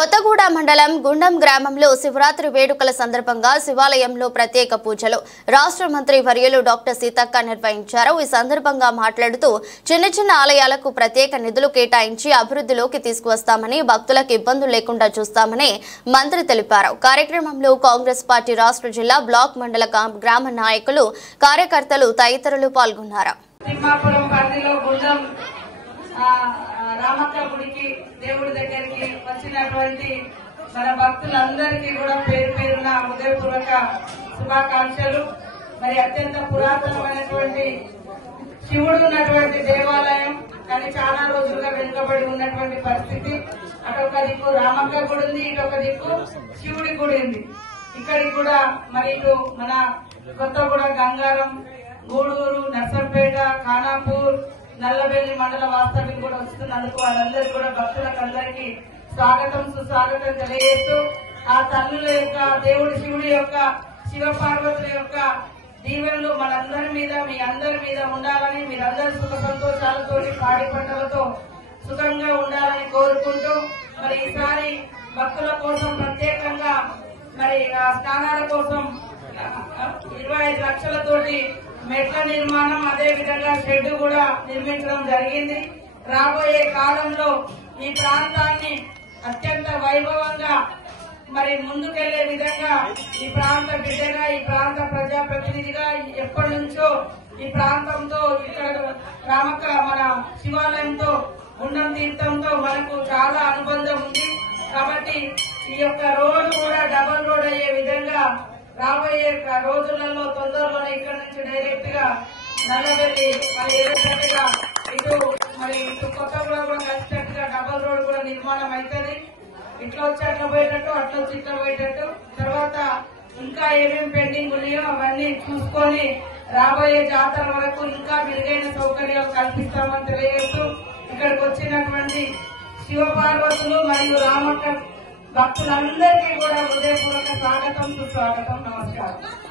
కొత్తగూడ మండలం గుండం గ్రామంలో శివరాత్రి వేడుకల సందర్భంగా శివాలయంలో ప్రత్యేక పూజలు రాష్ట్ర మంత్రి వర్యులు డాక్టర్ సీతక్క నిర్వహించారు। ఈ సందర్భంగా మాట్లాడుతూ చిన్న చిన్న ఆలయాలకు ప్రత్యేక నిధులు కేటాయించి అభివృద్ధిలోకి తీసుకువస్తామని భక్తులకు ఇబ్బందులు లేకుండా చూస్తామని మంత్రి తెలిపారు। కార్యక్రమంలో కాంగ్రెస్ పార్టీ రాష్ట్ర జిల్లా బ్లాక్ మండల గ్రామ నాయకులు కార్యకర్తలు తదితరులు పాల్గొన్నారు। రామక్క గుడికి దేవుడి దగ్గరికి వచ్చినటువంటి మన భక్తులందరికీ కూడా పేరు పేరున హృదయపూర్వక శుభాకాంక్షలు। మరి అత్యంత పురాతనమైనటువంటి శివుడు ఉన్నటువంటి దేవాలయం, కానీ చాలా రోజులుగా వెనుకబడి ఉన్నటువంటి పరిస్థితి। అటొక దిక్కు రామక్క గుడి ఉంది, ఇటొక దిక్కు శివుడి గుడి ఉంది। ఇక్కడికి కూడా మరి ఇటు మన కొత్తగూడ, గంగారం, గూడూరు, నర్సంపేట, ఖానాపూర్, నల్లబెల్లి మండల వాస్తవ్యం కూడా వస్తున్నందుకు వాళ్ళందరికీ కూడా భక్తులకు అందరికీ స్వాగతం సుస్వాగతం తెలియజేస్తూ ఆ తల్లుల యొక్క దేవుడి శివుడి యొక్క శివ పార్వతుల యొక్క దీవెనలు మనందరి మీద మీ అందరి మీద ఉండాలని, మీరందరూ సుఖ సంతోషాలతో పాడి పంటలతో సుఖంగా ఉండాలని కోరుకుంటూ మరి ఈసారి భక్తుల కోసం ప్రత్యేకంగా మరి స్నానాల కోసం 25 లక్షలతోటి మెట్ల నిర్మాణం, అదే విధంగా షెడ్ కూడా నిర్మించడం జరిగింది। రాబోయే కాలంలో ఈ ప్రాంతాన్ని అత్యంత వైభవంగా మరి ముందుకెళ్లే విధంగా ఈ ప్రాంత బిడ్డగా, ఈ ప్రాంత ప్రజాప్రతినిధిగా ఎప్పటి నుంచో ఈ ప్రాంతంతో ఇక్కడ రామక్క మన శివాలయంతో గుండం తీర్థంతో మనకు చాలా అనుబంధం ఉంది। కాబట్టి ఈ యొక్క రోడ్డు కూడా డబల్ రోడ్ అయ్యే విధంగా రాబోయే రోజులలో తొందరలోనే ఇక్కడ నుంచి డైరెక్ట్ గా నల్లబెల్లి మరి ఏదైనా ఇటు కొత్తగూడ కూడా కలిసినట్టుగా డబల్ రోడ్ కూడా నిర్మాణం అవుతుంది। ఇట్లా వచ్చి అట్లా పోయేటట్టు, అట్లా వచ్చి ఇట్లా పోయేటట్టు, తర్వాత ఇంకా ఏమేమి పెండింగ్ ఉన్నాయో అవన్నీ చూసుకొని రాబోయే జాతర వరకు ఇంకా మెరుగైన సౌకర్యాలు కల్పిస్తామని తెలియజేస్తూ ఇక్కడికి వచ్చినటువంటి శివ పార్వతులు మరియు రామక్క భక్తులందరికీ కూడా హృదయపూర్వక స్వాగతం సుస్వాగతం, నమస్కారం।